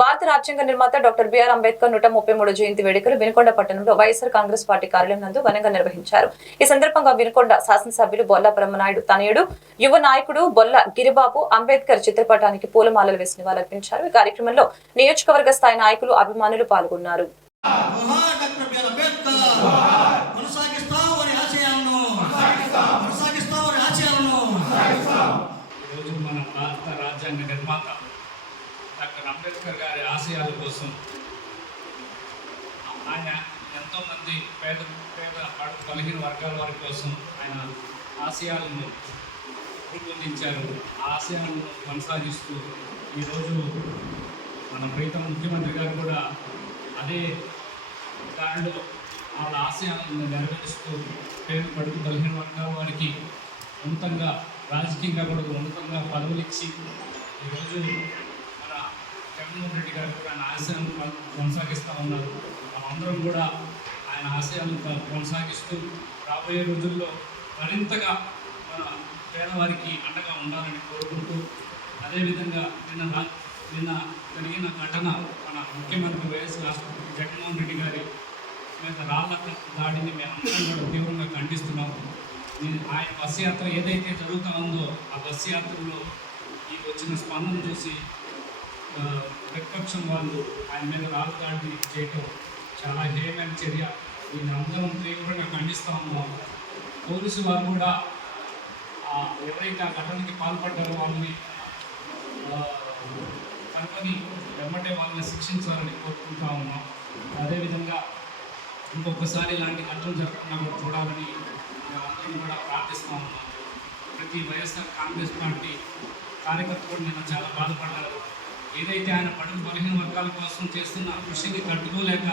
భారత రాజ్యాంగ నిర్మాత డాక్టర్ బిఆర్ అంబేద్కర్ నూట ముప్పై మూడు జయంతి వేడుకలు వినుకొండ పట్టణంలో వైఎస్ఆర్ కాంగ్రెస్ పార్టీ కార్యాలయం నందు ఘనంగా నిర్వహించారు. ఈ సందర్భంగా వినుకొండ శాసనసభ్యులు బొల్ల బ్రహ్మనాయుడు తనయుడు యువ నాయకుడు బొల్ల గిరిబాబు అంబేద్కర్ చిత్రపటానికి పూలమాలలు వేసి నివాళులర్పించారు. ఈ కార్యక్రమంలో నియోజకవర్గ స్థాయి నాయకులు అభిమానులు పాల్గొన్నారు. జోహార్ డాక్టర్ బిఆర్ అంబేద్కర్ కొనసాగిస్తాం వారి ఆశయాలను కొనసాగిస్తాం. వారి ఆశయాలను ఈరోజు మన భారత రాజ్యాంగ నిర్మాత డాక్టర్ అంబేద్కర్ గారి ఆశయాల కోసం ఆయన ఎంతోమంది పేద పేద బడుగు బలహీన వర్గాల వారి కోసం ఆయన ఆశయాలను రూపొందించారు. ఆ ఆశయాలను కొనసాగిస్తూ ఈరోజు మన ప్రీతం ముఖ్యమంత్రి గారు కూడా అదే దారిలో వాళ్ళ ఆశయాలను నెరవేరుస్తూ పేద పడుకు బలహీన వర్గాల వారికి ఉన్నతంగా రాజకీయంగా కూడా ఉన్నతంగా పదవులు ఇచ్చి ఈరోజు జగన్మోహన్ రెడ్డి గారు కూడా ఆయన ఆశయాలను కొనసాగిస్తూ ఉన్నారు. మనందరం కూడా ఆయన ఆశయాలను కొనసాగిస్తూ రాబోయే రోజుల్లో మరింతగా మన పేదవారికి అండగా ఉండాలని కోరుకుంటూ అదేవిధంగా నిన్న నిన్న జరిగిన ఘటన మన ముఖ్యమంత్రి వైఎస్ జగన్మోహన్ రెడ్డి గారి మీద రాళ్ళ దాడిని మేమందరం కూడా తీవ్రంగా ఖండిస్తున్నాము ఆయన బస్సు యాత్ర ఏదైతే జరుగుతూ ఉందో ఆ బస్సు యాత్రలో ఈ వచ్చిన స్పందన చూసి ప్రతిపక్షం వాళ్ళు ఆయన మీద రాళ్ళు దాడి చేయటం చాలా హేమైన చర్య. దీన్ని అందరం తీవ్రంగా ఖండిస్తూ ఉన్నాం. పోలీసు వారు కూడా ఎవరైతే ఆ ఘటనకి పాల్పడ్డారో వాళ్ళని కనుకొని వెంబటే వాళ్ళని శిక్షించాలని కోరుకుంటా ఉన్నాం. అదేవిధంగా ఇంకొకసారి ఇలాంటి ఘటనలు జరగకుండా కూడా చూడాలని అందరం కూడా ప్రార్థిస్తూ ఉన్నాం. ప్రతి వైఎస్ఆర్ కాంగ్రెస్ పార్టీ కార్యకర్త కూడా నిన్న చాలా బాధపడ్డారు. ఏదైతే ఆయన పడుగు బలహీన వర్గాల కోసం చేస్తున్న కృషిని తట్టుకోలేక